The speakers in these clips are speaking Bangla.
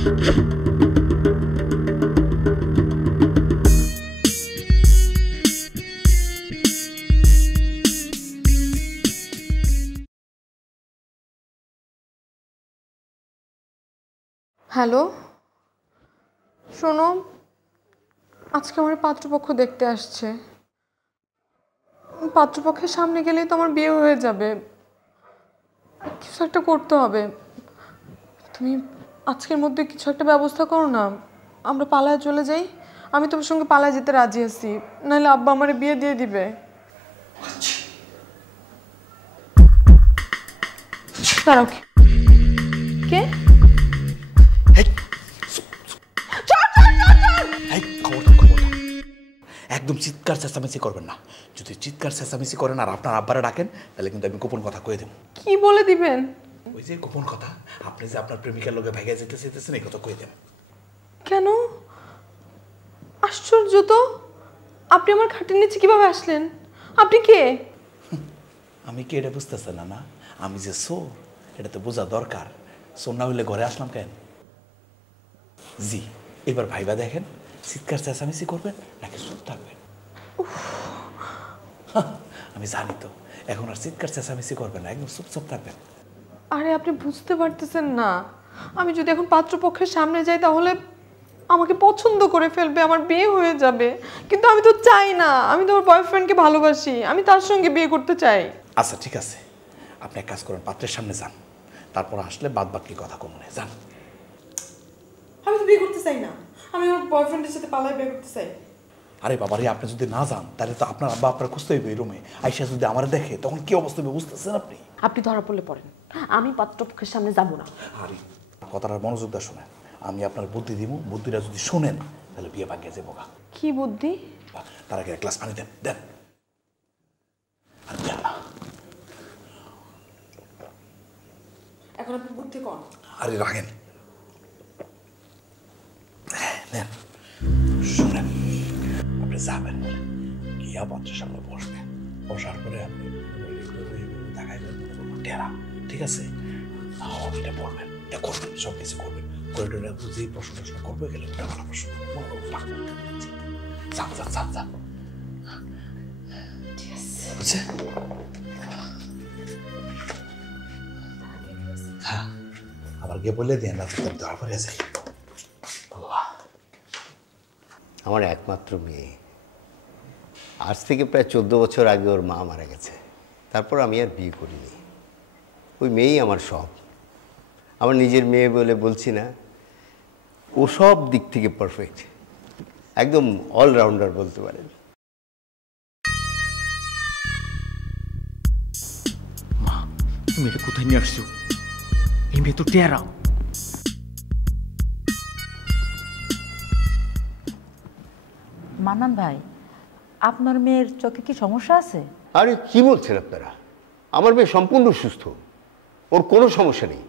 হ্যালো, শোনো, আজকে আমার পাত্রপক্ষ দেখতে আসছে। পাত্রপক্ষের সামনে গেলেই তো আমার বিয়ে হয়ে যাবে, কিছু একটা করতে হবে। তুমি আজকের মধ্যে কিছু একটা ব্যবস্থা করো না, আমরা পালায় চলে যাই। আমি তোমার সঙ্গে পালায় যেতে রাজি আছি, নাহলে আব্বা আমার বিয়ে দিয়ে দিবে। দাঁড়াও, কে? একদম চিৎকার চেঁচামেচি করবেন না। যদি চিৎকার চেঁচামেচি করেন আর আপনার আব্বারে ডাকেন তাহলে কিন্তু আমি গোপন কথা কয়ে দেব। কি বলে দিবেন? ওই যে গোপন কথা, আপনি যে আপনার প্রেমিকার লোকে ভাইগা যেতে চাইতেছেন এই কথা কয়ে দেব। কেন? আশ্চর্য তো, আপনি আমার খাটের নিচে কিভাবে আসলেন? আপনি কে? আমি কি এটা বুঝতেছেন না? আমি যে চোর এটা তো বোঝা দরকার। চোর না হইলে ঘরে আসলাম কেন? জি, এবার ভাইবা দেখেন, চিৎকার চেঁচামেচি করবেন নাকি চুপ থাকবেন? আমি জানি তো, এখন আর চিৎকার চেঁচামেচি করবেন না, একদম চুপচাপ থাকবেন। আরে আপনি বুঝতে পারতেছেন না, আমি যদি এখন পাত্রপক্ষের সামনে যাই তাহলে আমাকে পছন্দ করে ফেলবে, আমার বিয়ে হয়ে যাবে। কিন্তু আমি তো চাই না, আমি তো আমার বয়ফ্রেন্ডকে ভালোবাসি, আমি তার সঙ্গে বিয়ে করতে চাই। আচ্ছা ঠিক আছে, আপনি এক কাজ করেন, পাত্রের সামনে যান, তারপর আসলে বাদ বাকি কথা কমনে যান। আমি তো বিয়ে করতে চাই না, আমি আমার বয়ফ্রেন্ডের সাথে পালায় বিয়ে করতে চাই। আরে বাবারে, আপনি যদি না যান তাহলে তো আপনার আব্বা আপনার খুঁজতে হইবে এই রুমে। আইসা যদি আমার দেখে তখন কি অবস্থা হবে বুঝতেছেন আপনি? আপনি ধরা পড়লে পড়েন, আমি পাত্রপক্ষের সামনে যাব না। আরে কথাটা মনোযোগ দিয়ে শোনেন, আমি আপনার বুদ্ধি দিব, বুদ্ধিটা যদি শোনেন তাহলে বিয়ে ভাগ্যে যাবো। কি বুদ্ধি? তার আগে এক গ্লাস পানি দেন, দেন। আর দেন না। এখন আপনি বুদ্ধি কোন? আরে রাখেন, নেন। শোনেন, আপনি যাবেন, গিয়া পাত্রের সামনে বসবেন, বসার পরে আপনি দেখাইবেন টেরা, ঠিক আছে? এটা বলবেন, এটা করবেন, সব কিছু করবেন, করিডোরে বুঝেই প্রশ্ন টশ্ন করবে, গেলে ওটা ভালো প্রশ্ন যান যান যান যান, বুঝছে? হ্যাঁ, আবার গিয়ে বলে দিয়ে না ধরা পড়ে যাই। আমার একমাত্র মেয়ে, আজ থেকে প্রায় 14 বছর আগে ওর মা মারা গেছে, তারপর আমি আর বিয়ে করিনি। ওই মেয়েই আমার সব, আমার নিজের মেয়ে বলে বলছি না, ও সব দিক থেকে পারফেক্ট, একদম অলরাউন্ডার বলতে পারেন। মা, তুমি এটা কোথায় নিয়ে আসছো? এই মেয়ে তো টেরা। মান্নান ভাই, আপনার মেয়ের চোখে কি সমস্যা আছে? আরে কি বলছেন আপনারা? আমার মেয়ে সম্পূর্ণ সুস্থ, ওর কোনো সমস্যা নেই।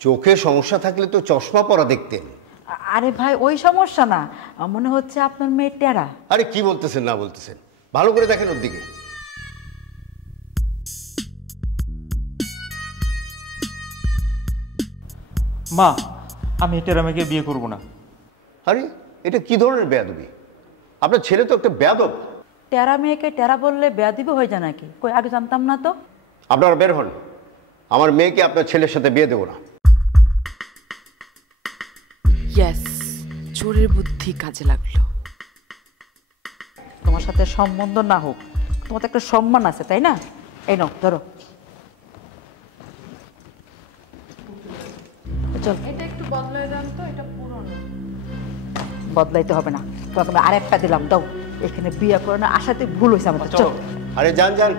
চোখে সমস্যা থাকলে তো চশমা পরা দেখতেন। আরে ভাই, ওই সমস্যা না, মনে হচ্ছে আপনার মেয়ে টেরা। আরে কি বলতেছেন না বলতেছেন, ভালো করে দেখেন ওর দিকে। মা, আমি টেরা মেয়েকে বিয়ে করবো না। আরে এটা কি ধরনের বেয়াদবি? আপনার ছেলে তো একটা বেয়াদব। টেরা মেয়েকে টেরা বললে বেয়াদবি হয়ে যায় নাকি? কই, আগে জানতাম না তো। আপনারা বের হন, আমার মেয়েকে আপনার ছেলের সাথে বিয়ে দেবো না। ইয়েস, চোরের বুদ্ধি কাজে লাগলো। তোমার সাথে সম্বন্ধ না হোক, তোমার তো একটা সম্মান আছে, তাই না? এই নাও, ধরো। চল, এটা একটু বদলায় দেন তো, এটা পুরনো। বদলাইতে হবে না, তোমাকে আমি আরেকটা দিলাম, দাও। এখানে বিয়ে করানোর আশাতে ভুল হয়েছে আমাদের। চল। আরে যান যান,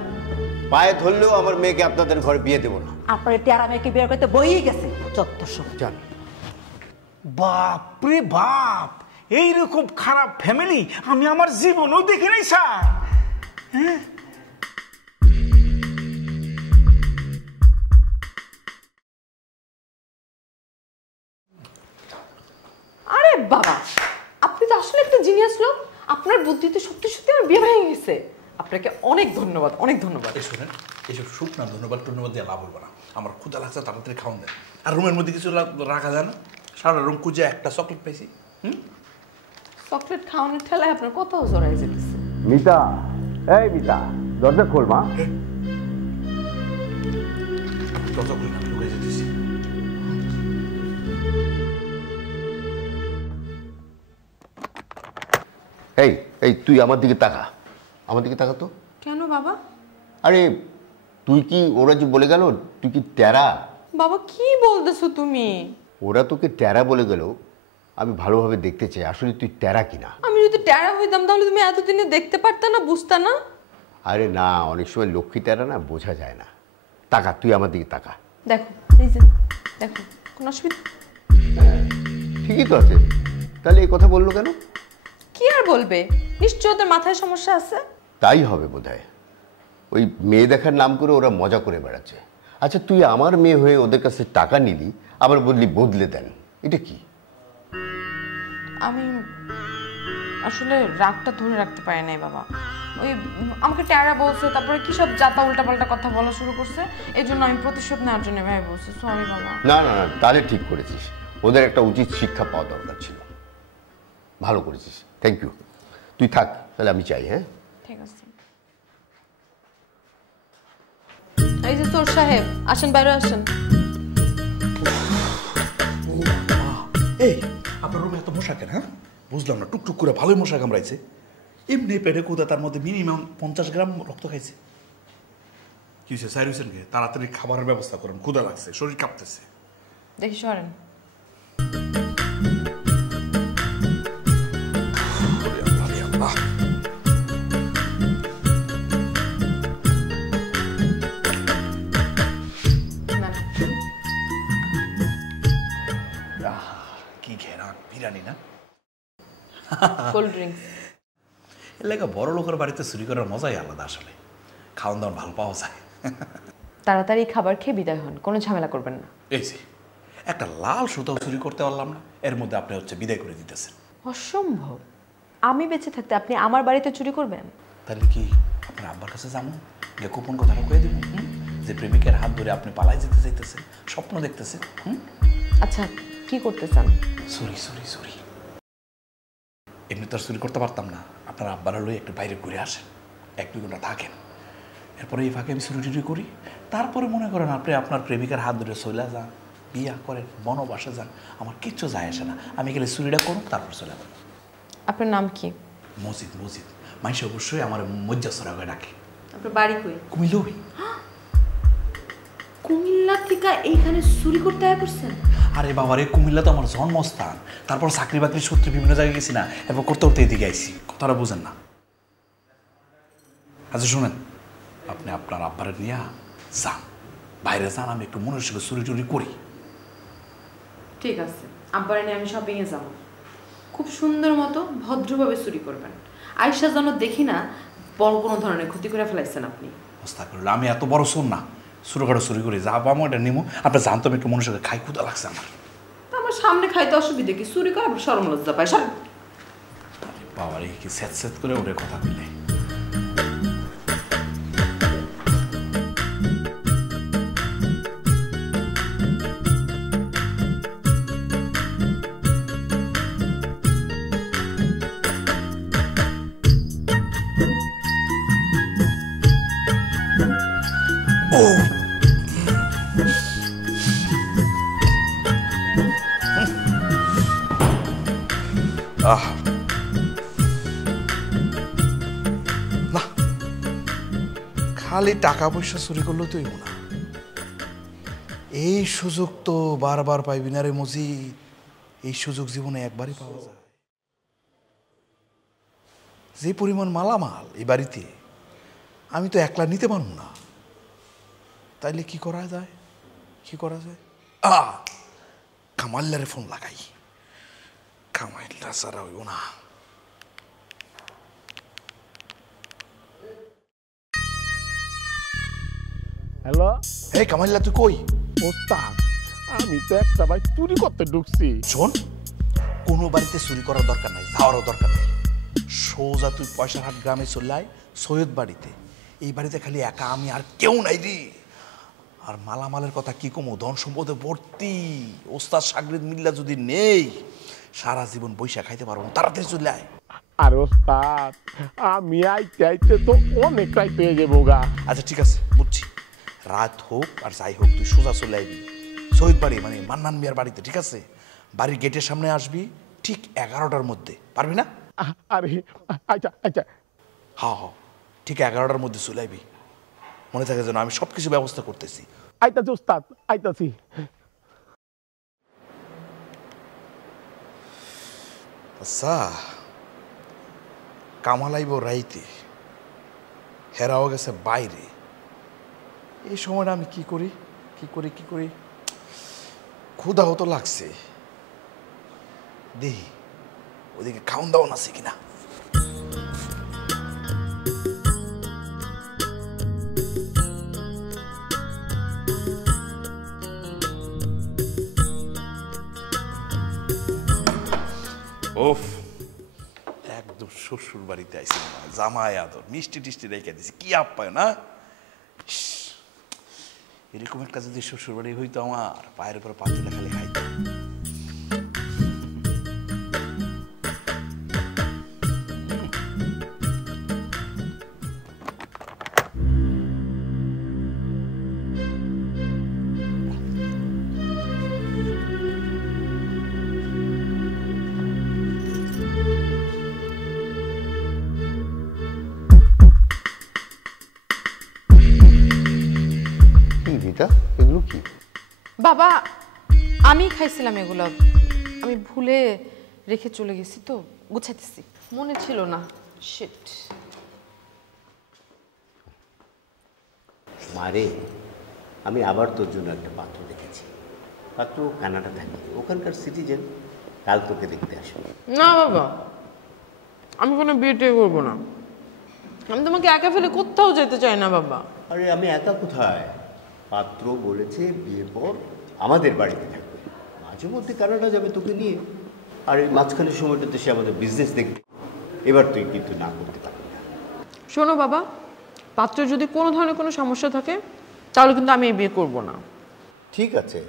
পায়ে ধরলেও আমার মেয়েকে আপনাদের ঘরে বিয়ে দেবো না। আপনার টেরা মেয়েকে বিয়ে করতে বইই গেছে, যত সব। যান। বাপরে বাপ, এইরকম খারাপ ফ্যামিলি আমি আমার জীবনেও দেখি নাই স্যার। হ্যাঁ, আরে বাবা, আপনি তো আসলে একটা জিনিয়াস লোক, আপনার বুদ্ধিতে সত্যি সত্যি আমার বিয়ে ভেঙে গেছে। আপনাকে অনেক ধন্যবাদ, অনেক ধন্যবাদ। শুনেন, এইসব শুকনা ধন্যবাদ টন্যবাদ দিয়ে লাভ হইব না। আমার ক্ষুদা লাগছে, তাড়াতাড়ি খাওয়ান দেয়। আর রুমের মধ্যে কিছু রাখা যায় না? সারা রুম খুঁজে একটা চকলেট পাইছি। চকলেট খাওয়ানোর ঠেলায় আপনার কোথাও জড়াই যেতেছে। মিতা, এই মিতা, দরজা খোল মা। দরজা খুলে না, ঢুকে যেতেছি। এই এই তুই আমার দিকে তাকা, আমার দিকে তাকা তো। কেন বাবা? আরে তুই কি, ওরা যে বলে গেল তুই কি টেরা? বাবা কি বলতেছো তুমি? ওরা তোকে টেরা বলে গেল, আমি ভালোভাবে দেখতে চাই আসলে তুই টেরা কিনা। আমি যদি টেরা হইতাম তাহলে তুমি এতদিনে দেখতে পারতা না, বুঝতা না? আরে না, অনেক সময় লক্ষ্মী টেরা না বোঝা যায় না। তাকা, তুই আমার দিকে তাকা। দেখো এই যে দেখো, কোনো অসুবিধা? ঠিকই তো আছে, তাহলে এই কথা বললো কেন? কি আর বলবে, নিশ্চয় ওদের মাথায় সমস্যা আছে। তাই হবে বোধহয়, ওই মেয়ে দেখার নাম করে ওরা মজা করে বেড়াচ্ছে। আচ্ছা তুই আমার মেয়ে হয়ে ওদের কাছে টাকা নিলি, আবার বললি বদলে দেন, এটা কি? আমি আসলে রাগটা ধরে রাখতে পারি নাই বাবা। ওই আমাকে ট্যারা বলছে, তারপরে কি সব জাতা উল্টাপাল্টা কথা বলা শুরু করছে, এই জন্য আমি প্রতিশোধ নেওয়ার জন্য ভাই বলছি। সরি বাবা। না না না, তাহলে ঠিক করেছিস, ওদের একটা উচিত শিক্ষা পাওয়া দরকার ছিল। ভালো করেছিস, থ্যাংক ইউ। তুই থাক তাহলে, আমি চাই। হ্যাঁ ঠিক আছে। এই যে তোর সাহেব, আসেন, বাইরে আসেন। এই আপনার রুমে এত মশা কেন? হ্যাঁ বুঝলাম না, টুকটুক করে ভালোই মশা কামড়াইছে। এমনি পেটে কুদা, তার মধ্যে মিনিমাম 50 গ্রাম রক্ত খাইছে। কি হয়েছে স্যার? হয়েছেন কি? তাড়াতাড়ি খাবারের ব্যবস্থা করেন, ক্ষুধা লাগছে, শরীর কাঁপতেছে। দেখি সরেন। কি ঘেরা বিরিয়ানি না? Cold drinks. এলাকা বড় লোকের বাড়িতে চুরি করার মজাই আলাদা। আসলে খাওয়ান দাওয়ান ভালো পাওয়া যায়। তাড়াতাড়ি খাবার খেয়ে বিদায় হন, কোনো ঝামেলা করবেন না। এই যে একটা লাল সুতাও চুরি করতে পারলাম না, এর মধ্যে আপনি হচ্ছে বিদায় করে দিতেছেন। অসম্ভব, আমি বেঁচে থাকতে আপনি আমার বাড়িতে চুরি করবেন? তাহলে কি আপনার আব্বার কাছে যাবো, যে গোপন কথাটা কয়ে দিব যে প্রেমিকের হাত ধরে আপনি পালাই যেতে চাইতেছেন, স্বপ্ন দেখতেছেন? আচ্ছা কি করতে চান? সরি সরি সরি, এমনি তো আর চুরি করতে পারতাম না। আপনার আব্বার লই একটু বাইরে ঘুরে আসেন, 1-2 ঘন্টা থাকেন, এরপরে এই ফাঁকে আমি চুরি টুরি করি। তারপরে মনে করেন আপনি আপনার প্রেমিকার হাত ধরে চলে যান, বিয়া করেন, বনবাসে যান, আমার কিচ্ছু যায় আসে না। আমি গেলে চুরিটা করুন, তারপর চলে যাবেন। আপনার নাম কি? মসজিদ মসজিদ, মানুষ অবশ্যই আমার মজ্জাসরা করে ডাকে। আপনার বাড়ি কই? কুমিল্লাবি। কুমিল্লা থেকে এইখানে চুরি করতে আয়া পড়ছেন? আরে বাবা রে, কুমিল্লা তো আমার জন্মস্থান। তারপর চাকরি বাকরির সূত্রে বিভিন্ন জায়গায় গেছি না, এরপর করতে করতে এদিকে আইসি। কথাটা বুঝেন না? আচ্ছা শুনেন, আপনি আপনার আব্বারে নিয়ে যান, বাইরে যান, আমি একটু মনের সাথে চুরি টুরি করি। ঠিক আছে, আব্বারে নিয়ে আমি শপিংয়ে যাব। খুব সুন্দর মতো ভদ্রভাবে চুরি করবেন। আয়শা যেন দেখি না বড় কোনো ধরনের ক্ষতি করে ফেলাইছেন আপনি। অবস্থা করলে আমি এত বড় শোন না, ছোটোখাটো চুরি করি, যা পাবো এটা নিমো। আপনি জানতো আমি একটু মনের সাথে খাই, ক্ষুধা লাগছে আমার। আমার সামনে খাইতে অসুবিধা কি? চুরি করে আবার শরম লজ্জা পায়। সব বাবার এই কি স্যাত স্যাত করে ওরে কথা বললে। না, খালি টাকা পয়সা চুরি করলেও তো না, এই সুযোগ তো বারবার পাইবি না রে মজিদ। এই সুযোগ জীবনে একবারই পাওয়া যায়। যে পরিমাণ মালামাল এই বাড়িতে, আমি তো একলা নিতে পারব না। তাইলে কি করা যায়? কি করা যায়? কামাল্লারে ফোন লাগাই। কামাইল্লা ছাড়া হইব না। হ্যালো, এই কামাইল্লা, তুই কই? ওস্তাদ, আমি তো একটা ভাই চুরি করতে ঢুকছি। শোন, কোনো বাড়িতে চুরি করার দরকার নাই, যাওয়ারও দরকার নাই। সোজা তুই পয়সারহাট গ্রামে চলে আয়, সৈয়দ বাড়িতে। এই বাড়িতে খালি একা আমি, আর কেউ নাই রে। আর মালামালের কথা কি কমো, ধন সম্পদে ভর্তি। ওস্তাদ সাগরিদ মিল্লা যদি নেই, সারা জীবন বৈশা খাইতে পারবো। তাড়াতাড়ি চলে আয়। আর ওস্তাদ আমি আইতে আইতে তো অনেক রাত হয়ে যাবো গা। আচ্ছা ঠিক আছে, বুঝছি। রাত হোক আর যাই হোক, তুই সোজা চলে আইবি শহীদ বাড়ি, মানে মান্নান মিয়ার বাড়িতে, ঠিক আছে? বাড়ির গেটের সামনে আসবি ঠিক 11টার মধ্যে, পারবি না? আরে আচ্ছা আচ্ছা। হ্যাঁ হ্যাঁ, ঠিক 11টার মধ্যে চলে আইবি। মনে থাকে যেন আমি সব কিছু ব্যবস্থা করতেছি। আইতাছি ওস্তাদ, আইতাছি। আচ্ছা, কামালাইব রাইতে, হেরাও গেছে বাইরে। এই সময়টা আমি কি করি? ক্ষুধা হতো লাগছে, দেখি ওদিকে খাওন দাওন আছে কিনা। ওফ, একদম শ্বশুর বাড়িতে আইসি, জামাই আদর, মিষ্টি টিষ্টি রেখে দিছি, কি আপ্যায় না। এরকম একটা যদি শ্বশুর বাড়ি হইতো আমার, পায়ের উপরে পা তুলে খালি খাইতো। এগুলো কি বাবা? আমি খাইছিলাম এগুলো, আমি ভুলে রেখে চলে গেছি তো, গুছাইতেছি, মনে ছিল না। শিট। মারে, আমি আবার তোর জন্য একটা পাত্র দেখেছি। পাত্র কানাডা থাকে, ওখানকার সিটিজেন। কাল তোকে দেখতে আসবে। না বাবা, আমি কোনো বিয়ে করবো না। আমি তোমাকে একা ফেলে কোথাও যেতে চাই না বাবা। আরে আমি একা কোথায়? পাত্র বলেছে বিয়ের পর আমাদের বাড়িতে থাকবে, মাঝে মধ্যে কানাডা যাবে তোকে নিয়ে। আর এই মাঝখানের সময়টাতে সে আমাদের বিজনেস দেখবে। এবার তুই কিন্তু না করতে পারবি না। শোনো বাবা, পাত্রের যদি কোনো ধরনের কোনো সমস্যা থাকে তাহলে কিন্তু আমি এই বিয়ে করবো না। ঠিক আছে,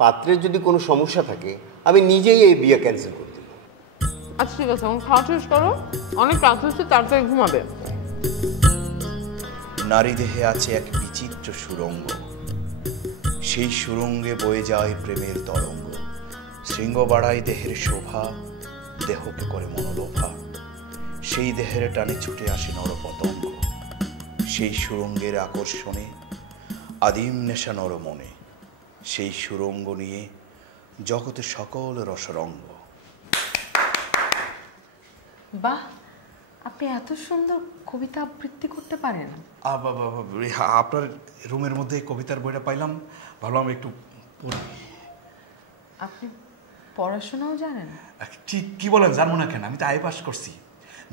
পাত্রের যদি কোনো সমস্যা থাকে আমি নিজেই এই বিয়ে ক্যান্সেল করে দেব। আচ্ছা ঠিক আছে, এখন খাওয়া শেষ করো, অনেক রাত হচ্ছে, তাড়াতাড়ি ঘুমাবে। নারী দেহে আছে এক বিচিত্র সুরঙ্গ, সেই সুরঙ্গে বয়ে যায় প্রেমের তরঙ্গ। শৃঙ্গ বাড়ায় দেহের শোভা, দেহকে করে মনোলোভা। সেই দেহের টানে ছুটে আসে নরপতঙ্গ, সেই সুরঙ্গের আকর্ষণে আদিম নেশা নর মনে। সেই সুরঙ্গ নিয়ে জগতে সকল রসরঙ্গ। বাহ, আপনি এত সুন্দর কবিতা আবৃত্তি করতে পারেন। আপনার রুমের মধ্যে কবিতার বইটা পাইলাম, ভাবলাম একটু পড়ি। আপনি পড়াশোনাও জানেন? ঠিক কি বলেন, জানবো না কেন? আমি তো আই পাস করছি।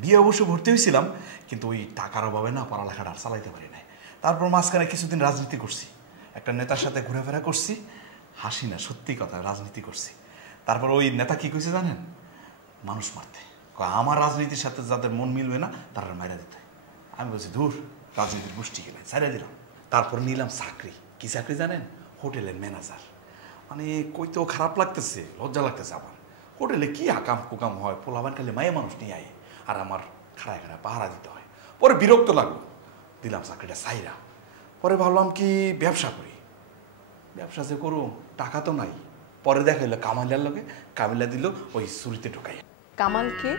বিয়ে অবশ্য ভর্তি হয়েছিলাম, কিন্তু ওই টাকার অভাবে না পড়ালেখাটা আর চালাইতে পারি নাই। তারপর মাঝখানে কিছুদিন রাজনীতি করছি, একটা নেতার সাথে ঘুরেফেরা করছি। হাসি না, সত্যি কথা, রাজনীতি করছি। তারপর ওই নেতা কি কইছে জানেন? মানুষ মারতে। আমার রাজনীতির সাথে যাদের মন মিলবে না তারা মাইরা দিতে। আমি বলছি ধুর, রাজনীতির গোষ্ঠী গেলে ছাইড়া দিলাম। তারপর নিলাম চাকরি। কি চাকরি জানেন? হোটেলের ম্যানেজার। মানে কইতেও খারাপ লাগতেছে, লজ্জা লাগতেছে আমার। হোটেলে কি আকাম কুকাম হয়, পোলাবান খালি মায়ে মানুষ নিয়ে আয়, আর আমার খাড়ায় খাড়ায় পাহারা দিতে হয়। পরে বিরক্ত লাগলো, দিলাম চাকরিটা সাইরা। পরে ভাবলাম কি ব্যবসা করি। ব্যবসা যে করো, টাকা তো নাই। পরে দেখাইলো কামালিয়ার লোকে, কামিলা দিল ওই চুরিতে ঢুকাই। কামালকে?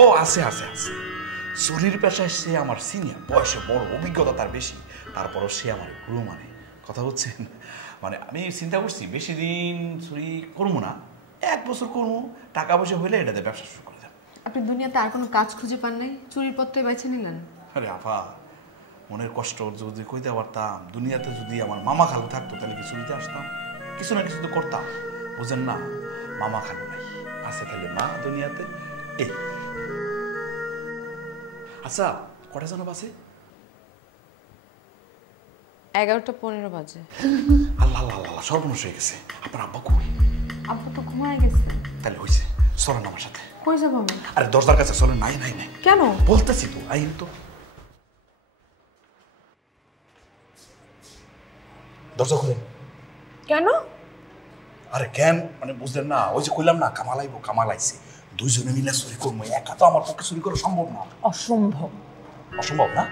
ও আছে আছে আছে, চুরির পেশায় সে আমার সিনিয়র, বয়সে বড়, অভিজ্ঞতা তার বেশি। তারপরও সে আমার গুরু, মানে কথা বলছেন। মানে আমি চিন্তা করছি বেশি দিন চুরি করবো না, 1 বছর করবো, টাকা পয়সা হইলে এটাতে ব্যবসা শুরু করে দেব। আপনি দুনিয়াতে আর কোনো কাজ খুঁজে পান নাই, চুরির পথে বেছে নিলেন? আরে আফা, মনের কষ্ট যদি কইতে পারতাম, দুনিয়াতে যদি আমার মামা খালু থাকতো তাহলে কি চুরিতে আসতাম? কিছু না কিছু তো করতাম, বুঝেন না? মামা খালু নাই, আছে খালি মা দুনিয়াতে। এই আচ্ছা, কটা জন আছে? 11:15 বাজে। আল্লাহ আল্লাহ আল্লাহ, সর্বনাশ হয়ে গেছে। আপনার আব্বা কই? আব্বু তো ঘুমায় গেছে। তাহলে হয়েছে, চলেন আমার সাথে। কই যাবো আমি? আরে দরজার কাছে চলেন। নাই নাই নাই, কেন? বলতেছি তো, আইন তো। দরজা খুলেন। কেন? আরে কেন মানে বুঝলেন না, ওই যে কইলাম না কামাল আইছে, দুইজনে মিলে চুরি করবো, একা তো আমার পক্ষে চুরি করা সম্ভব না। অসম্ভব। অসম্ভব না?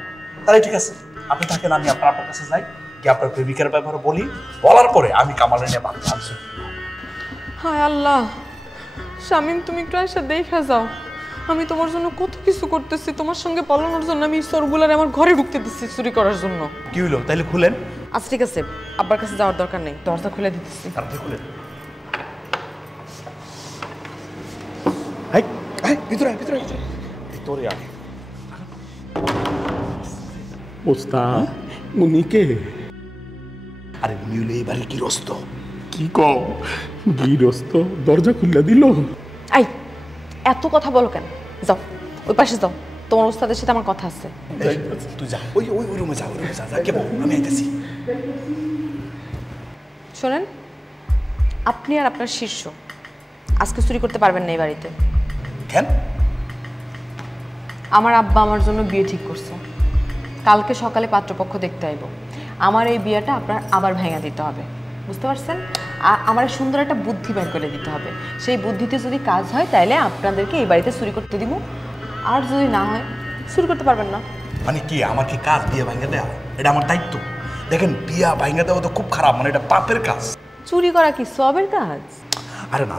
তাহলে ঠিক আছে, আপনি থাকেন, আমি আপনার কাছে যাই, কি আপনার প্রেমিকার ব্যাপারে বলি, বলার পরে আমি কামালের নিয়ে বাড়ি আনছি। হায় আল্লাহ, শামিম তুমি একটু এসে দেখে যাও, আমি তোমার জন্য কত কিছু করতেছি, তোমার সঙ্গে পালানোর জন্য আমি চোরগুলার আমার ঘরে ঢুকতে দিচ্ছি চুরি করার জন্য। কি হইলো? তাইলে খুলেন। আচ্ছা ঠিক আছে, আব্বার কাছে যাওয়ার দরকার নেই, দরজা খুলে দিতেছি। আপনি খুলেন। ভিতরে ভিতরে আয়। ওস্তাদ উনি কে? আরে উনি হলো এই বাড়ির গৃহস্থ। কি কও? গৃহস্থ দরজা খুলে দিল? আই এত কথা বলো কেন? যাও ওই পাশে যাও, তোমার ওস্তাদের সাথে আমার কথা আছে। তুই যা, ওই রুমে যা, কেবল আমি আইতেছি। শোনেন, আপনি আর আপনার শিষ্য আজকে চুরি করতে পারবেন না এই বাড়িতে। কেন? আমার আব্বা আমার জন্য বিয়ে ঠিক করছে, কালকে সকালে পাত্রপক্ষ দেখতে আইব। আমার এই বিয়েটা আপনার আবার ভেঙে দিতে হবে, বুঝতে পারছেন? আমার সুন্দর একটা বুদ্ধি বের করে দিতে হবে, সেই বুদ্ধিতে যদি কাজ হয় তাহলে আপনাদেরকে এই বাড়িতে চুরি করতে দিব, আর যদি না হয় চুরি করতে পারবেন না। মানে কি আমার কি কাজ বিয়ে ভাঙা দেওয়া? এটা আমার দায়িত্ব। দেখেন বিয়া ভাঙা দেওয়া তো খুব খারাপ, মানে এটা পাপের কাজ। চুরি করা কি সবের কাজ? আরে না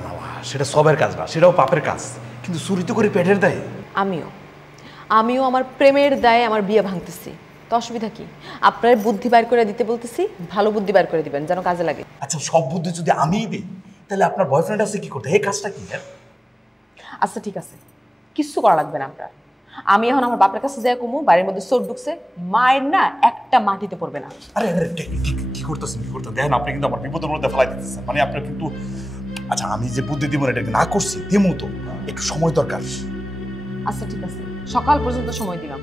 সেটা সবের কাজ না, সেটাও পাপের কাজ, কিন্তু চুরি তো করে পেটের দায়ে। আমিও আমার প্রেমের দায়ে আমার বিয়ে ভাঙতেছি, তো অসুবিধা কি? আপনার বুদ্ধি বাইর করে দিতে বলতেছি, ভালো বুদ্ধি বাইর করে দিবেন যেন কাজে লাগে। আচ্ছা সব বুদ্ধি যদি আমিই দিই তাহলে আপনার বয়ফ্রেন্ড আছে কি করতে? এই কাজটা কি? আচ্ছা ঠিক আছে, কিচ্ছু করা লাগবে না আপনার। আমি এখন আমার বাপের কাছে যাই কমু, বাড়ির মধ্যে চোর ঢুকছে, মায়ের না একটা মাটিতে পড়বে না। আরে কি করতেছেন? দেখেন আপনি কিন্তু আমার বিপদের মধ্যে ফেলাই দিতেছেন, মানে আপনার কিন্তু। আচ্ছা আমি যে বুদ্ধি দিব এটা না করছি, দিমু তো, একটু সময় দরকার। আচ্ছা ঠিক আছে, সকাল পর্যন্ত সময় দিলাম,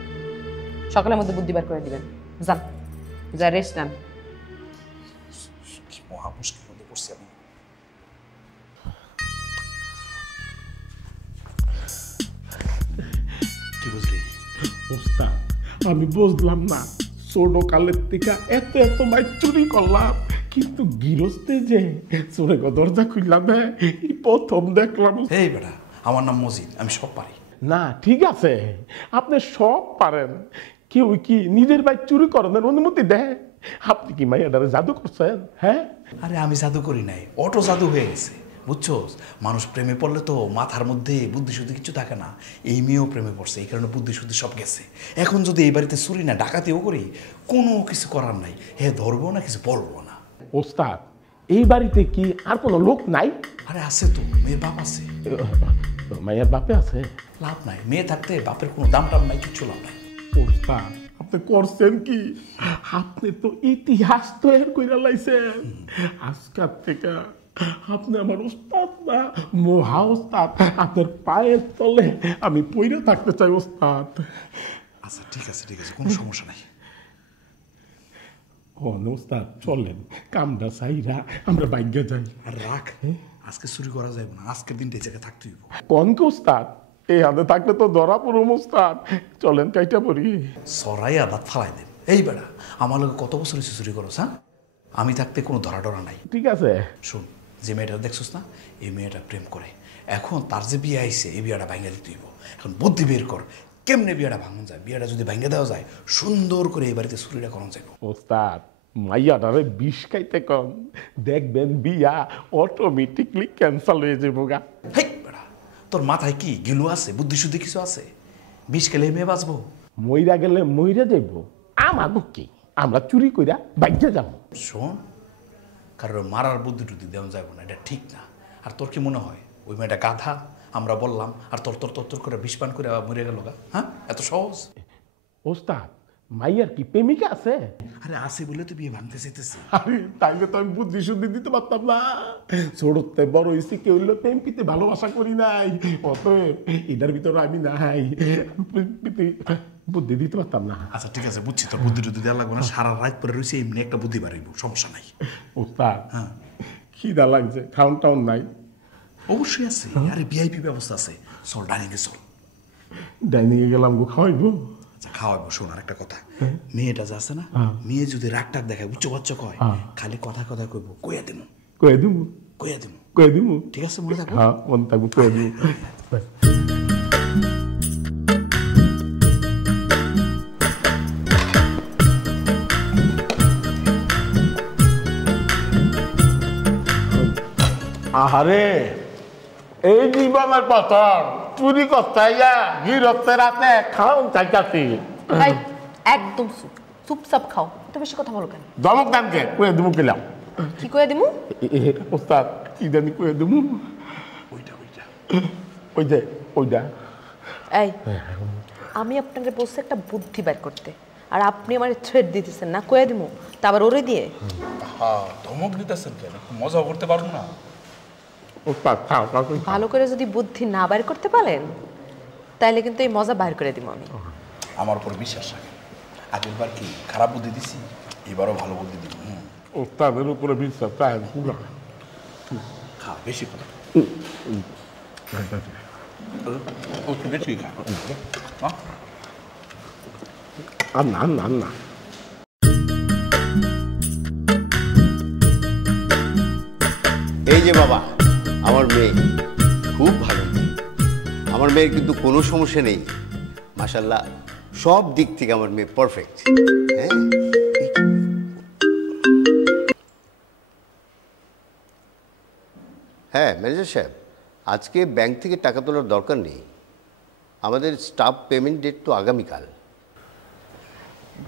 সকালের মধ্যে বুদ্ধি বার করে দিবেন। যান, যা রেস্ট নেন। কি মহা মুশকিল মধ্যে পড়ছি আমি। কি বুঝলি? ওস্তাদ আমি বুঝলাম না, ছোট কালের থেকে এত মাই চুরি করলাম, কিন্তু গৃহস্থে যে চোরে দরজা খুললাম এই প্রথম দেখলাম। এই বেটা, আমার নাম মজিদ, আমি সব পারি। না ঠিক আছে, আপনি সব পারেন, কেউ কি নিজের ভাই চুরি করানোর অনুমতি দেয়? আপনি কি মাইয়াডারে জাদু করছেন? হ্যাঁ আরে আমি জাদু করি নাই, অটো জাদু হয়ে গেছে, বুঝছো? মানুষ প্রেমে পড়লে তো মাথার মধ্যে বুদ্ধি শুদ্ধি কিছু থাকে না, এই মেয়েও প্রেমে পড়ছে, এই কারণে বুদ্ধি শুদ্ধি সব গেছে। এখন যদি এই বাড়িতে চুরি না ডাকাতিও করি, কোনো কিছু করার নাই, ধরবো না, কিছু বলবো না। ওস্তাদ এই বাড়িতে কি আর কোনো লোক নাই? আরে আছে তো, মেয়ের বাপ আছে। মায়ের বাপে আছে? লাভ নাই, মেয়ে থাকতে বাপের কোনো দাম টাম নাই, কিচ্ছু লাভ নাই। ওস্তাদ আপনি করছেন কি? আপনি তো ইতিহাস তৈরি করে লাইছেন। আজকাল থেকে আপনি আমার ওস্তাদ না, মহা ওস্তাদ। আপনার পায়ের তলে আমি পইরে থাকতে চাই ওস্তাদ। আচ্ছা ঠিক আছে কোনো সমস্যা নাই। ওস্তাদ চলেন, কামটা চাইরা আমরা বাইকে যাই। আর রাখ, আজকে চুরি করা যাবে না, আজকের দিনটা এই জায়গায় থাকতে হইব। কোন কি ওস্তাদ? এই হাতে থাকলে তো ধরা পড়ুম ওস্তাদ। চলেন কাইটা পড়ি। সরাই আদাত ফালাই দেন। এই বেড়া, আমার লোক কত বছর হয়েছে চুরি করো? হ্যাঁ, আমি থাকতে কোনো ধরা ডরা নাই। ঠিক আছে শোন, যে মেয়েটা দেখছিস না, এই মেয়েটা প্রেম করে, এখন তার যে বিয়ে আইছে, এই বিয়েটা ভাঙিয়ে দিতে হইব। এখন বুদ্ধি বের কর, কেমনে বিয়েটা ভাঙন যায়। বিয়েটা যদি ভাঙিয়ে দেওয়া যায়, সুন্দর করে এই বাড়িতে চুরিটা করানো যাবে। ওস্তাদ মাইয়াটারে বিষ খাইতে কম, দেখবেন বিয়া অটোমেটিকলি ক্যান্সেল হয়ে যাবো গা। হেই বেড়া, তোর মাথায় কি গিলু আছে? বুদ্ধি শুদ্ধি কিছু আছে? বিষ খেলে মেয়ে বাঁচবো? মইরা গেলে মইরা যাইব, আমাকে কি? আমরা চুরি কইরা বাইকে যাবো। শোন, কারোর মারার বুদ্ধি টুদ্ধি দেওয়া যাবে না, এটা ঠিক না। আর তোর কি মনে হয় ওই মেয়েটা গাধা? আমরা বললাম আর তোর তোর তোর তোর করে বিষ পান করে মরে গেল গা? হ্যাঁ, এত সহজ? ওস্তাদ মাইয়ার কি প্রেমিকা আছে? আরে আছে বলে তো বিয়ে ভাঙতে চাইতেছে। আরে তাইলে তো আমি বুদ্ধি শুদ্ধি দিতে পারতাম না। ছোটতে বড় হয়েছি, কেউ হইলো প্রেম পিতে ভালোবাসা করি নাই, অতএব এটার ভিতরে আমি নাই, বুদ্ধি দিতে পারতাম না। আচ্ছা ঠিক আছে, বুঝছি, তোর বুদ্ধি টুদ্ধি দেওয়া লাগবে না। সারা রাত পরে রয়েছে, এমনি একটা বুদ্ধি বাড়াইব, সমস্যা নাই। ওস্তাদ হ্যাঁ, খিদা লাগছে, খাউন টাউন নাই? অবশ্যই আছে। আরে ভিআইপি ব্যবস্থা আছে, চল ডাইনিং এ চল। ডাইনিং এ গেলাম গো, খাওয়াইবো? আচ্ছা খাওয়াবো। শোন আর একটা কথা, মেয়েটা যা আছে না, মেয়ে যদি রাগ টাগ দেখায় উচ্চ বাচ্চ কয়, খালি কথা কথা কইব কইয়া দিমু কয়ে দিমু কইয়া দিমু। কয়ে দিমু। ঠিক আছে মনে থাকো। হ্যাঁ মনে থাকবো, কয়ে দিমু। আহারে এই জীবনের পতন চুরি করতে গিরস্তের রাতে খাওন চাইতাছি। এই একদম চুপচাপ খাও, তো বেশি কথা বলো কেন? দমক দামকে কয়ে দিমু কিলাম। কি কয়ে দিমু? ওস্তাদ কি জানি কয়ে দিমু। ওইটা ওইটা ওই যে ওইটা। এই আমি আপনাকে বলছি একটা বুদ্ধি বের করতে, আর আপনি আমার থ্রেড দিতেছেন না কয়ে দিমু, তা আবার ওরে দিয়ে। হ্যাঁ ধমক দিতেছেন কেন? মজা করতে পারবো না? ওস্তাদ খাও খাও। ভালো করে যদি বুদ্ধি না বাইর করতে পারেন তাইলে কিন্তু এই মজা বাইর করে দিব আমি। আমার উপর বিশ্বাস রাখেন, আগেরবার কি খারাপ বুদ্ধি দিছি, এবারও ভালো বুদ্ধি দিব। ওস্তাদের উপরে বিশ্বাস রাখেন পুরা। খা বেশি কথা, একটু বেশি খা। আর না না না এই যে বাবা, আমার মেয়ে খুব ভালো মেয়ে। আমার মেয়ের কিন্তু কোনো সমস্যা নেই, মাশাআল্লাহ সব দিক থেকে আমার মেয়ে পারফেক্ট। হ্যাঁ হ্যাঁ ম্যানেজার সাহেব, আজকে ব্যাংক থেকে টাকা তোলার দরকার নেই, আমাদের স্টাফ পেমেন্ট ডেট তো আগামীকাল।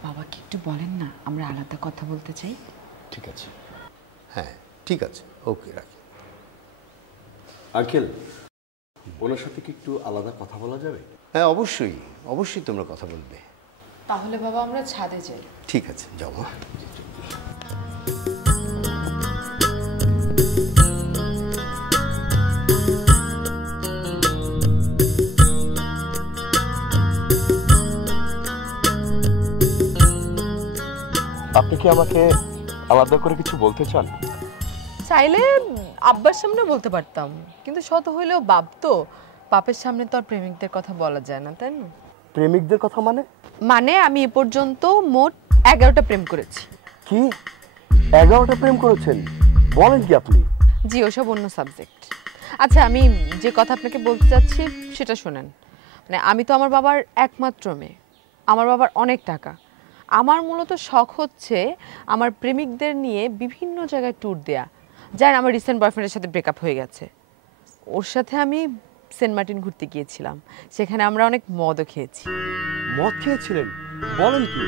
বাবাকে একটু বলেন না, আমরা আলাদা কথা বলতে চাই। ঠিক আছে, হ্যাঁ ঠিক আছে, ওকে রাখি। আঙ্কেল, ওনার সাথে কি একটু আলাদা কথা বলা যাবে? হ্যাঁ অবশ্যই অবশ্যই তোমরা কথা বলবে। তাহলে বাবা আমরা ছাদে যাই। ঠিক আছে যাও। আপনি কি আমাকে আলাদা করে কিছু বলতে চান? চাইলে আব্বার সামনে বলতে পারতাম, কিন্তু শত হইলেও বাপ তো, বাপের সামনে তো আর প্রেমিকদের কথা বলা যায় না, তাই না? প্রেমিকদের কথা মানে? মানে আমি এ পর্যন্ত মোট 11টা প্রেম করেছি। কি 11টা প্রেম করেছেন? বলেন কি আপনি? জি, ওসব অন্য সাবজেক্ট। আচ্ছা আমি যে কথা আপনাকে বলতে চাচ্ছি সেটা শোনেন। মানে আমি তো আমার বাবার একমাত্র মেয়ে, আমার বাবার অনেক টাকা। আমার মূলত শখ হচ্ছে আমার প্রেমিকদের নিয়ে বিভিন্ন জায়গায় ট্যুর দেয়া। জানেন আমার রিসেন্ট বয়ফ্রেন্ডের সাথে ব্রেকআপ হয়ে গেছে, ওর সাথে আমি সেন্ট মার্টিন ঘুরতে গিয়েছিলাম, সেখানে আমরা অনেক মদও খেয়েছি। মদ খেয়েছিলেন? বলেন কি,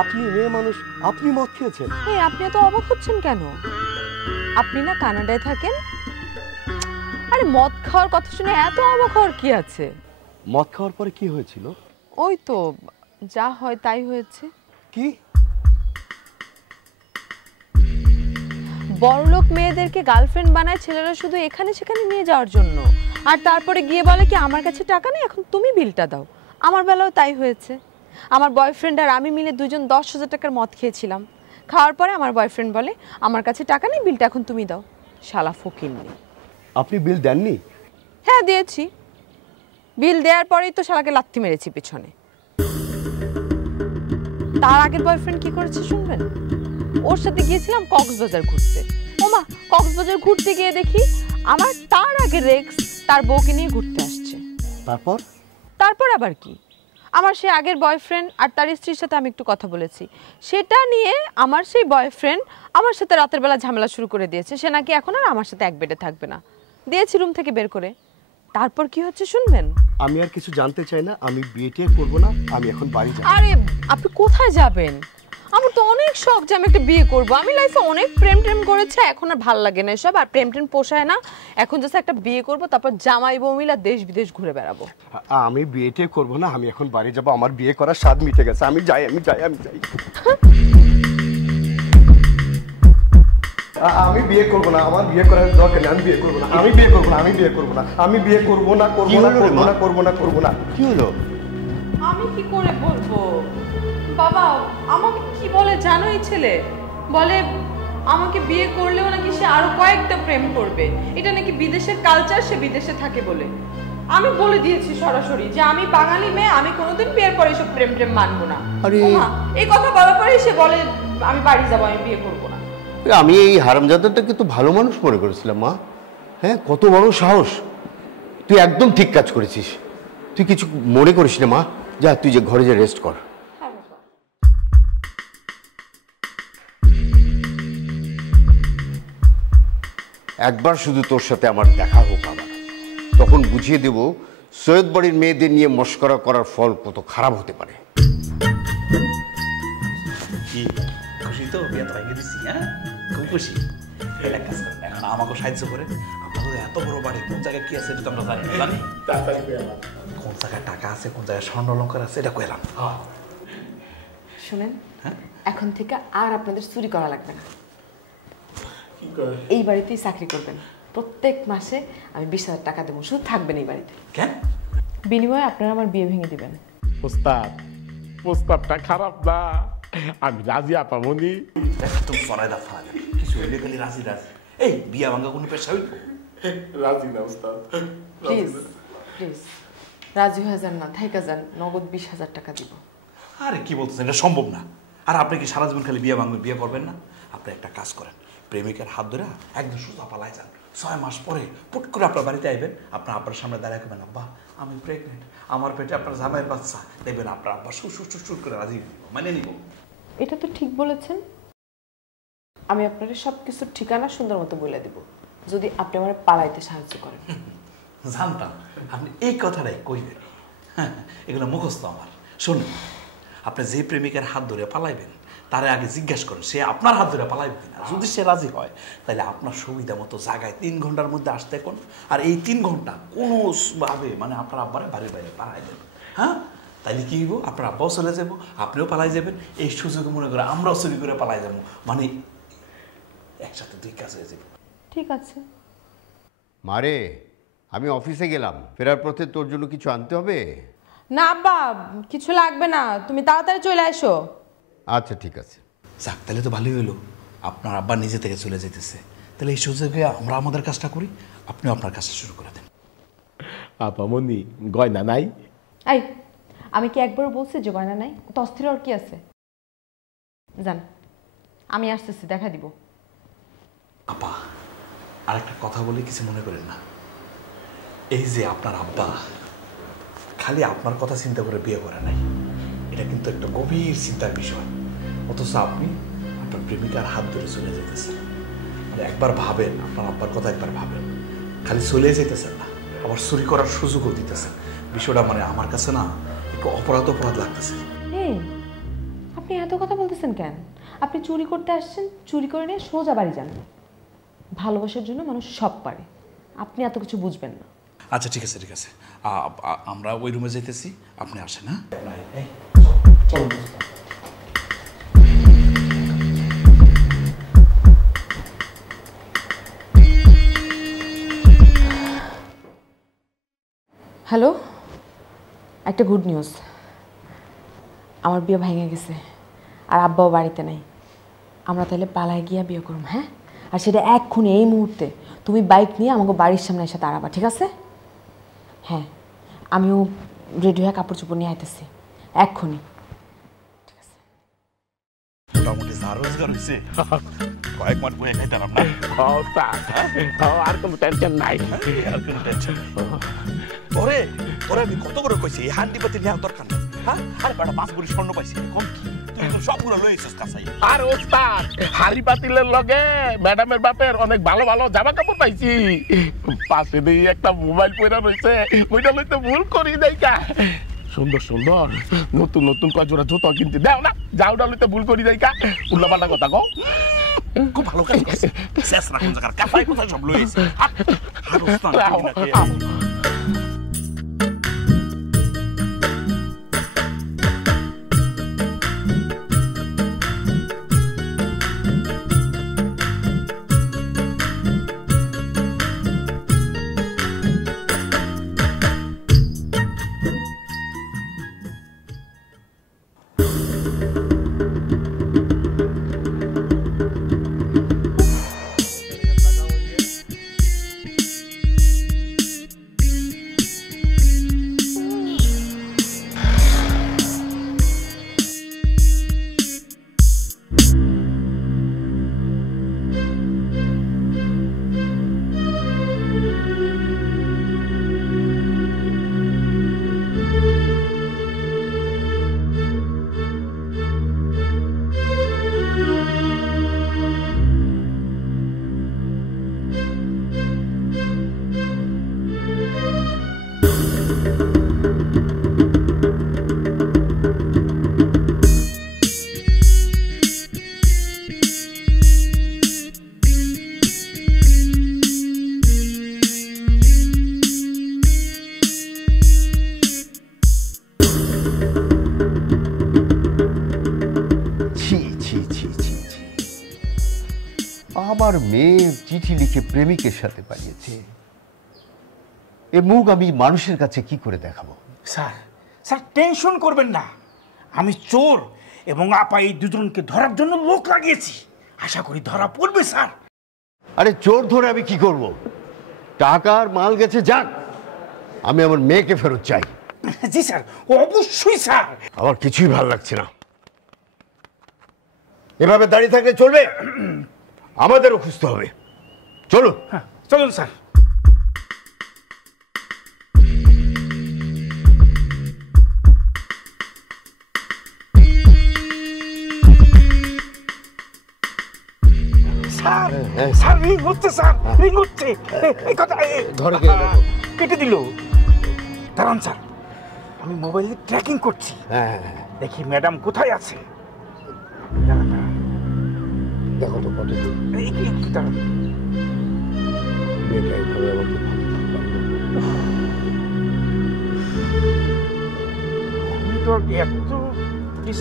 আপনি মেয়ে মানুষ, আপনি মদ খেয়েছেন? এই আপনি এত অবাক হচ্ছেন কেন? আপনি না কানাডায় থাকেন? আরে মদ খাওয়ার কথা শুনে এত অবাক হওয়ার কি আছে? মদ খাওয়ার পরে কি হয়েছিল? ওই তো যা হয় তাই হয়েছে। কি? বড়লোক মেয়েদেরকে গার্লফ্রেন্ড বানায় ছেলেরা শুধু এখানে সেখানে নিয়ে যাওয়ার জন্য, আর তারপরে গিয়ে বলে কি আমার কাছে টাকা নেই, এখন তুমি বিলটা দাও। আমার বেলাও তাই হয়েছে। আমার বয়ফ্রেন্ড আর আমি মিলে দুজন 10,000 টাকার মদ খেয়েছিলাম। খাওয়ার পরে আমার বয়ফ্রেন্ড বলে আমার কাছে টাকা নেই, বিলটা এখন তুমি দাও। শালা ফকিন্নি। আপনি বিল দেননি? হ্যাঁ দিয়েছি, বিল দেওয়ার পরেই তো শালাকে লাথি মেরেছি পিছনে। তার আগের বয়ফ্রেন্ড কি করেছে শুনবেন? ওর সাথে গিয়েছিলাম কক্সবাজার ঘুরতে। ওমা, কক্সবাজার ঘুরতে গিয়ে দেখি আমার তার আগের এক্স তার বউকে নিয়ে ঘুরতে আসছে। তারপর আবার কি, আমার সেই আগের বয়ফ্রেন্ড আর তার স্ত্রীর সাথে আমি একটু কথা বলেছি, সেটা নিয়ে আমার সেই বয়ফ্রেন্ড আমার সাথে রাতের বেলা ঝামেলা শুরু করে দিয়েছে। সে নাকি এখন আর আমার সাথে এক বেডে থাকবে না, দিয়েছি রুম থেকে বের করে। তারপর কি হচ্ছে শুনবেন? আমি আর কিছু জানতে চাই না, আমি বিয়েটা করব না, আমি এখন বাড়ি যাব। আরে আপনি কোথায় যাবেন? আমার তো অনেক শখ যে আমি একটা বিয়ে করব। আমি লাইফে অনেক প্রেম করেছি, এখন আর ভাল লাগে না এসব, আর প্রেম পোষায় না। এখন জাস্ট একটা বিয়ে করব, তারপর জামাই বউ মিলে দেশ বিদেশ ঘুরে বেড়াবো। আমি বিয়েটাই করব না, আমি এখন বাড়ি যাব। আমার বিয়ে করার স্বাদ মিটে গেছে, আমি যাই। আমি বিয়ে করব না, আমার বিয়ে করার দরকার নেই। আমি বিয়ে করব না, আমি বিয়ে করব না, আমি বিয়ে করব না, আমি বিয়ে করব না, করব না। কি হলো? আমি কি করে বলবো বাবা? আমাকে কি বলে জানো এই ছেলে? বলে আমাকে বিয়ে করলেও নাকি সে আরো কয়েকটা প্রেম করবে, এটা নাকি বিদেশের কালচার, সে বিদেশে থাকে বলে। আমি বলে দিয়েছি সরাসরি যে আমি বাঙালি মেয়ে, আমি কোনোদিন বিয়ের পরে এসব প্রেম প্রেম মানবো না। ওমা, এই কথা বলার পরে সে বলে আমি বাড়ি যাবো, আমি বিয়ে করবো না। আমি এই হারামজাদাটাকে তো ভালো মানুষ মনে করেছিলাম মা। হ্যাঁ, কত বড় সাহস! তুই একদম ঠিক কাজ করেছিস। তুই কিছু মনে করিস না মা, যা তুই যে ঘরে যা রেস্ট কর। একবার শুধু তোর সাথে আমার দেখা হোক আমার, তখন বুঝিয়ে দেব সৈয়দ বাড়ির মেয়েদের নিয়ে মস্করা করার ফল কত খারাপ হতে পারে। খুশি তো? বিয়ে তো ভেঙে দিচ্ছি। হ্যাঁ, খুব খুশি। এক কাজ করেন, এখন আমাকে সাহায্য করে। আপনাদের এত বড় বাড়ি, কোন জায়গায় কি আছে এটা তো আমরা জানি। কোন জায়গায় টাকা আছে, কোন জায়গায় স্বর্ণ অলঙ্কার আছে, এটা কইলাম। শুনেন, এখন থেকে আর আপনাদের চুরি করা লাগবে না। এই বাড়িতেই চাকরি করবেন। প্রত্যেক মাসে আমি 20,000 টাকা দেবো, শুধু থাকবেন এই বাড়িতে। কেন? বিনিময়ে আপনারা আমার বিয়ে ভেঙে দিবেন। ওস্তাদ, প্রস্তাবটা খারাপ না, আমি রাজি আপামনি। একদম ফরায়দা ফারাদা, কিছু হইলে খালি রাজি রাজি। এই বিয়া ভাঙা কোনো পেশা হইব? রাজি না ওস্তাদ, প্লিজ প্লিজ রাজি হয়ে যান না, থাইকা যান, নগদ 20,000 টাকা দিব। আরে কি বলতেছেন, এটা সম্ভব না। আর আপনি কি সারা জীবন খালি বিয়ে ভাঙবেন, বিয়ে করবেন না? আপনি একটা কাজ করেন, প্রেমিকের হাত ধরে একদম সোজা পালায় যান। 6 মাস পরে পুট করে আপনার বাড়িতে আইবেন, আপনার আব্বার সামনে দাঁড়ায় করবেন, আব্বা আমি প্রেগনেন্ট, আমার পেটে আপনার জামাইয়ের বাচ্চা। দেখবেন আপনার আব্বা সুর সুর সুর সুর করে রাজি মানে নিব। এটা তো ঠিক বলেছেন। আমি আপনাদের সব কিছুর ঠিকানা সুন্দর মতো বলে দিব, যদি আপনি আমার পালাইতে সাহায্য করেন। জানতাম আপনি এই কথাটাই কইবেন। হ্যাঁ, এগুলো মুখস্থ আমার। শুনুন, আপনি যে প্রেমিকের হাত ধরে পালাইবেন তারে আগে জিজ্ঞাসা করেন সে আপনার হাত ধরে পালাইবে কিনা। যদি সে রাজি হয় তাহলে আপনার সুবিধা মতো জায়গায় 3 ঘন্টার মধ্যে আসতে কোন, আর এই 3 ঘন্টা কোনোভাবে মানে আপনার আব্বারে বাড়ির বাইরে পালাই দেবেন। হ্যাঁ, তাইলে কি হইব, আপনার আব্বাও চলে যাব, আপনিও পালাই যাবেন। এই সুযোগ মনে করে আমরাও চুরি করে পালাই যাবো, মানে একসাথে 2 কাজ হয়ে যাবে। ঠিক আছে মারে, আমি অফিসে গেলাম, ফেরার পথে তোর জন্য কিছু আনতে হবে? না আব্বা, কিছু লাগবে না, তুমি তাড়াতাড়ি চলে আসো। আচ্ছা ঠিক আছে। যাক, তাহলে তো ভালোই হলো, আপনার আব্বা নিজে থেকে চলে যেতেছে। তাহলে এই সুযোগে আমরা আমাদের কাজটা করি, আপনিও আপনার কাজটা শুরু করে দেন। আপামনি, গয়না নাই? এই, আমি কি একবার বলছি যে গয়না নাই? তো অস্থির আর কি আছে? জান, আমি আসতেছি, দেখা দিব। আপা, আর একটা কথা বলে কিছু মনে করেন না। এই যে আপনার আব্বা খালি আপনার কথা চিন্তা করে বিয়ে করে নাই, এটা কিন্তু একটা গভীর চিন্তার বিষয়। অথচ আপনি আপনার প্রেমিকার হাত ধরে চলে যেতেছেন। একবার ভাবেন, আপনার আব্বার কথা একবার ভাবেন। খালি চলে যেতেছেন না, আবার চুরি করার সুযোগও দিতেছেন। বিষয়টা মানে আমার কাছে না একটু অপরাধ অপরাধ লাগতেছে। আপনি এত কথা বলতেছেন কেন? আপনি চুরি করতে আসছেন, চুরি করে নিয়ে সোজা বাড়ি যান। ভালোবাসার জন্য মানুষ সব পারে, আপনি এত কিছু বুঝবেন না। আচ্ছা ঠিক আছে ঠিক আছে, আমরা ওই রুমে যেতেছি, আপনি আসেন। হ্যাঁ, হ্যালো, একটা গুড নিউজ, আমার বিয়ে ভেঙে গেছে আর আব্বাও বাড়িতে নাই। আমরা তাহলে পালায় গিয়া বিয়ে করব। হ্যাঁ, আর সেটা এক্ষুনি এই মুহূর্তে তুমি বাইক নিয়ে আমাকে বাড়ির সামনে এসে দাঁড়াবা, ঠিক আছে? হ্যাঁ, আমিও রেডি হয়ে কাপড় চোপড় নিয়ে আইতেছি এক্ষুনি। ঠিক আছে, মোটামুটি যা রোজগার হয়েছে কয়েক মাস বয়ে খাইতাম না। আর কোনো টেনশন নাই, আর কোনো টেনশন নেই। ওরে ওরে, আমি কত করে কইছি এই হান্ডি পাতি নেওয়ার দরকার নেই। হ্যাঁ, আরে বেটা 5 ভরি স্বর্ণ পাইছি, কম কি? তুই তো সবগুলো লই এসেছিস কাছাই। আর ওস্তাদ, হাড়ি পাতিলের লগে ম্যাডামের বাপের অনেক ভালো ভালো জামা কাপড় পাইছি। পাশে দিয়ে একটা মোবাইল পয়রা রয়েছে, ওইটা লইতে ভুল করি দেইকা। সুন্দর সুন্দর নতুন নতুন কজোড়া জুতো কিনতে দেও না, যাওটা লইতে ভুল করি দেইকা। উল্লা পাল্টা কথা কও, খুব ভালো কাজ করছিস। শেষ না কোন জায়গার কাছাই কোথায় সব লই এসেছিস। আর ওস্তাদ আমার মেয়ে চিঠি লিখে প্রেমিকের সাথে পালিয়েছে, এ মুখ আমি মানুষের কাছে কি করে দেখাবো? স্যার স্যার টেনশন করবেন না, আমি চোর এবং আপা এই দুজনকে ধরার জন্য লোক লাগিয়েছি, আশা করি ধরা পড়বে স্যার। আরে চোর ধরে আমি কি করব? টাকার মাল গেছে যাক, আমি আমার মেয়েকে ফেরত চাই। জি স্যার, অবশ্যই স্যার। আমার কিছুই ভালো লাগছে না, এভাবে দাঁড়িয়ে থাকলে চলবে? আমাদেরও খুঁজতে হবে, চলুন। হ্যাঁ চলুন স্যার। স্যার স্যার রিং হচ্ছে, স্যার রিং হচ্ছে। এই কথা ধরে কেটে দিল। দাঁড়ান স্যার, আমি মোবাইলে ট্র্যাকিং করছি, দেখি ম্যাডাম কোথায় আছে। দেখো তো কত দূর। দাঁড়ান,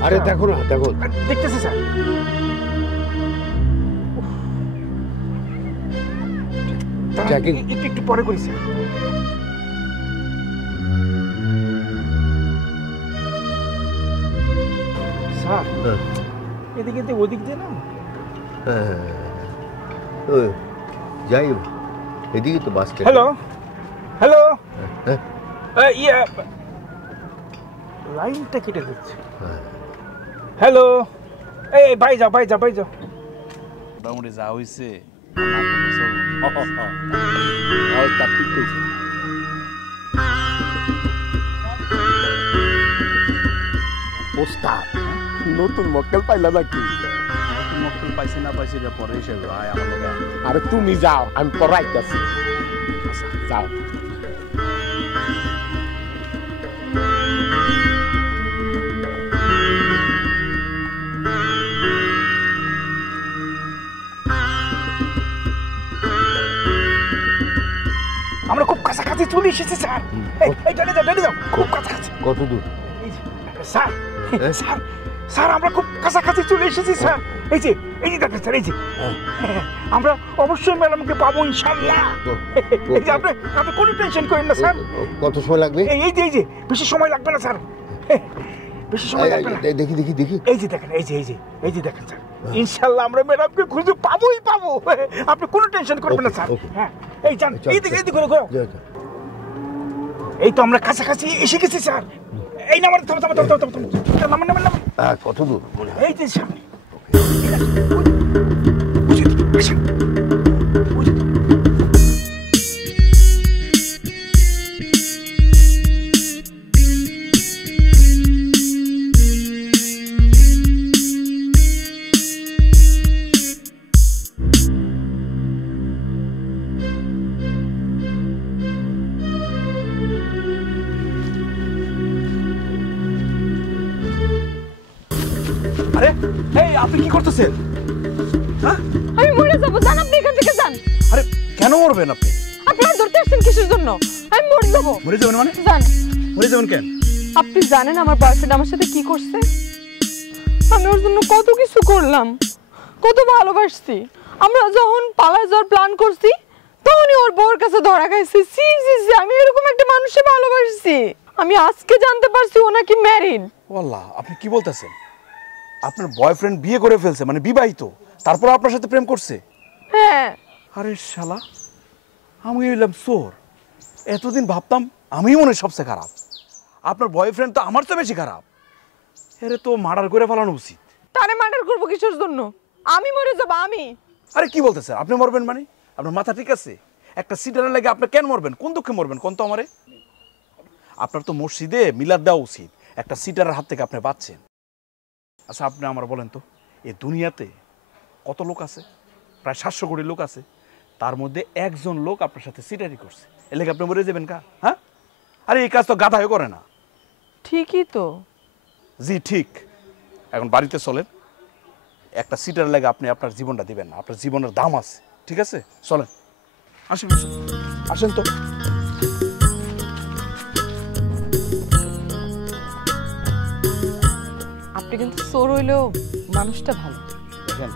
আরে দেখো না, দেখো, দেখতেছি স্যার। একটু পরে করি স্যার। স্যার এদিকে ওদিক দিয়ে না, যাই এদিকে তো বাস। হ্যালো হ্যালো, ইয়ে লাইনটা কেটে দিচ্ছে। হ্যালো, এই ভাই যাও ভাই যাও ভাই যাও। মোটামুটি যা হয়েছে নতুন মক্কেল পাইলা নাকি? মক্কেল পাইছি না পাইছি এটা পরে হিসেবে ভাই আমার লোক। আরে তুমি যাও, আমি পড়াইতেছি। যাও। আমরা খুব কাছাকাছি চলে এসেছি স্যার। এই ডানে যাও, ডানে যাও, খুব কাছাকাছি। কত দূর? স্যার স্যার স্যার আমরা খুব কাছাকাছি চলে এসেছি স্যার। এই যে দেখেন স্যার, এই যে আমরা অবশ্যই ম্যাডামকে পাবো ইনশাআল্লাহ। এই যে আপনি কোনো টেনশন করেন না স্যার। কত সময় লাগবে? এই যে বেশি সময় লাগবে না স্যার, বেশি সময় লাগবে না। দেখি দেখি দেখি, এই যে দেখেন, এই যে দেখেন স্যার, ইনশাআল্লাহ আমরা ম্যাডামকে খুঁজে পাবোই পাবো। আপনি কোনো টেনশন করবেন না স্যার। হ্যাঁ এই যান, এই দিকে ঘুরো। এই তো আমরা কাছাকাছি এসে গেছি স্যার। এই নাম্বার থাম। কত দূর? এই যে সামনে। আরে এই আপনি কি করতেছেন? হ্যাঁ আমি মরে যাবো, জান আপনি এখান থেকে যান। আরে কেন মরবেন আপনি? আপনারা ধরতে আসছেন কিসের জন্য? আমি মরে যাবো। মরে যাবেন মানে? জান। মরে যাবেন কেন? আপনি জানেন আমার বয়ফ্রেন্ড আমার সাথে কি করছে? আমি ওর জন্য কত কিছু করলাম, কত ভালোবাসছি। আমরা যখন পালায় যাওয়ার প্ল্যান করছি তখনই ওর বউর কাছে ধরা খাইছি। আমি এরকম একটা মানুষকে ভালোবাসছি। আমি আজকে জানতে পারছি ও নাকি ম্যারিড। ওয়াল্লাহ, আপনি কি বলতেছেন? আপনার বয়ফ্রেন্ড বিয়ে করে ফেলছে, মানে বিবাহিত, তারপর আপনার সাথে প্রেম করছে? হ্যাঁ। আরে শালা, আমি হইলাম চোর। এতদিন ভাবতাম আমি মনে হয় সবচেয়ে খারাপ। আপনার বয়ফ্রেন্ড তো আমার চেয়ে বেশি খারাপ। এরে তো মার্ডার করে ফেলানো উচিত। তারে মার্ডার করবো কিসের জন্য? আমি মরে যাবো আমি। আরে কি বলতেছেন? আপনি মরবেন মানে? আপনার মাথা ঠিক আছে? একটা সিটারের লাগে আপনি কেন মরবেন? কোন দুঃখে মরবেন কোন তো আমারে? আপনার তো মসজিদে মিলাদ দেওয়া উচিত, একটা সিটারের হাত থেকে আপনি বাঁচছেন। আচ্ছা আপনি আমার বলেন তো, এই দুনিয়াতে কত লোক আছে? প্রায় 700 কোটি লোক আছে, তার মধ্যে একজন লোক আপনার সাথে সিটারি করছে, এর লেগে আপনি মরে যাবেন কা? হ্যাঁ? আরে এই কাজ তো গাধাও করে না। ঠিকই তো। জি ঠিক। এখন বাড়িতে চলেন, একটা সিটার লেগে আপনি আপনার জীবনটা দিবেন না, আপনার জীবনের দাম আছে। ঠিক আছে, চলেন, আসেন আসেন তো। আপনি কিন্তু চোর হইলেও মানুষটা ভালো। দেখেন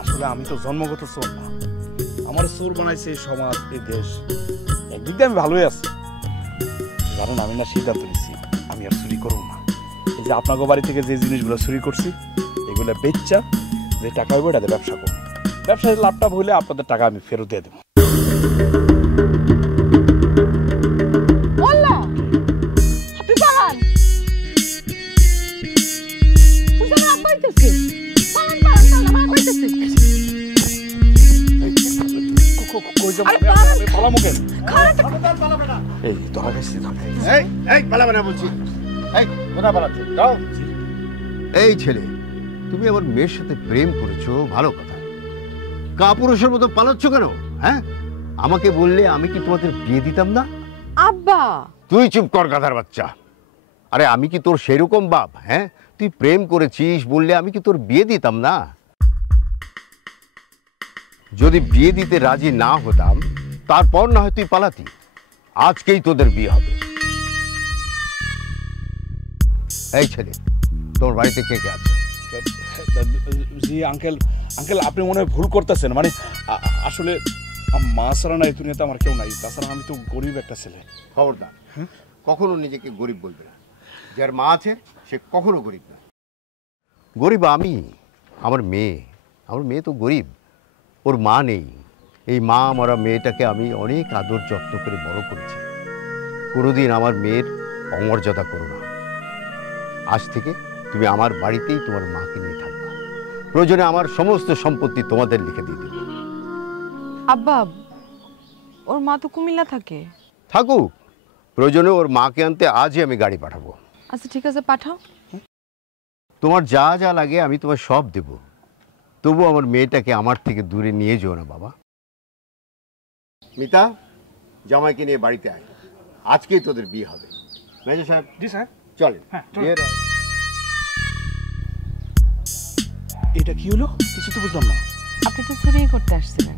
আসলে আমি তো জন্মগত চোর না, আমার চোর বানাইছে এই সমাজ, এই দেশ। একদিক দিয়ে আমি ভালোই আছি, জানেন আমি না সিদ্ধান্ত নিচ্ছি আমি আর চুরি করব না। এই যে আপনাকে বাড়ি থেকে যে জিনিসগুলো চুরি করছি এগুলো বেচা যে টাকা হবে এটাতে ব্যবসা করবো, ব্যবসায় লাভটা হইলে আপনাদের টাকা আমি ফেরত দিয়ে দেবো। এই ছেলে, তুমি আমার মেয়ের সাথে প্রেম করেছো, ভালো কথা। কাপুরুষের মতো পালাচ্ছ কেন? হ্যাঁ, আমাকে বললে আমি কি তোমাদের বিয়ে দিতাম না? আব্বা তুই চুপ কর গাধার বাচ্চা। আরে আমি কি তোর সেরকম বাপ? হ্যাঁ, তুই প্রেম করেছিস বললে আমি কি তোর বিয়ে দিতাম না? যদি বিয়ে দিতে রাজি না হতাম তারপর না হয় তুই পালাতি। আজকেই তোদের বিয়ে হবে। এই ছেলে, তোর বাড়িতে কে কে আছে? জি আঙ্কেল, আঙ্কেল আপনি মনে হয় ভুল করতেছেন। মানে আসলে মা ছাড়া না এই দুনিয়াতে আমার কেউ নাই, তাছাড়া আমি তো গরিব একটা ছেলে। খবরদার, কখনো নিজেকে গরিব বলবে না। যার মা আছে সে কখনো গরিব না। গরিব আমি, আমার মেয়ে তো গরিব। ওর মা নেই। এই মা মরা মেয়েটাকে আমি অনেক আদর যত্ন করে বড় করেছি। কোনোদিন আমার মেয়ের অমর্যাদা করো না। আজ থেকে তুমি আমার বাড়িতেই তোমার মাকে নিয়ে থাকবা। প্রয়োজনে আমার সমস্ত সম্পত্তি তোমাদের লিখে দিয়ে দেব। আব্বা, ওর মা তো কুমিল্লা থাকে। থাকুক, প্রয়োজনে ওর মাকে আনতে আজই আমি গাড়ি পাঠাবো। আচ্ছা ঠিক আছে, পাঠাও। তোমার যা যা লাগে আমি তোমার সব দেব, তবু আমার মেয়েটাকে আমার থেকে দূরে নিয়ে যেও না বাবা। মিতা, জামাইকে নিয়ে বাড়িতে আয়, আজকেই তোদের বিয়ে হবে। মেজো সাহেব। জি স্যার। চলেন। এটা কি হলো? কিছু তো বুঝলাম না। আপনি তো চুরি করতে আসছিলেন,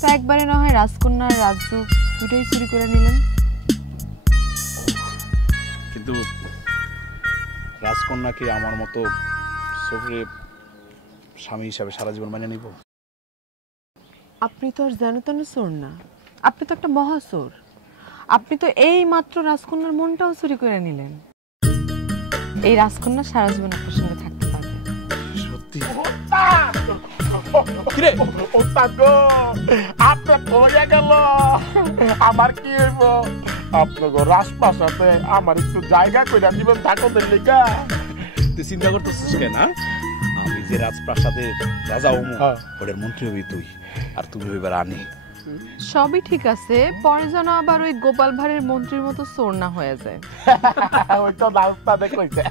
তো একবারে না হয় রাজকন্যা আর রাজ্য দুটোই চুরি করে নিলেন। কিন্তু রাজকন্যাকে আমার মতো চোখে স্বামী হিসাবে সারা জীবন মানে নিব? আপনি তো আর যেন তেন চোর না, আপনি তো একটা মহা চোর। আপনি তো এই মাত্র রাজকন্যার মনটাও চুরি করে নিলেন। এই রাজকন্যা সারা জীবন আপনার সঙ্গে থাকতে পারবে। সত্যি? আমার কি হইব? আপনাকে রাজপ্রাসাদে আমার একটু জায়গা করে দিবেন থাকতের লিগা। তুই চিন্তা করতেছিস কেন? আমি যে রাজপ্রাসাদের রাজা হবো, ওদের মন্ত্রী হবি তুই, আর তুমি হইবার রানী। সবই ঠিক আছে, পরে যেন আবার ওই গোপাল ভাঁড়ের মন্ত্রীর মতো চোর না হয়ে যায়। ওই তো রাস্তা দেখইছে।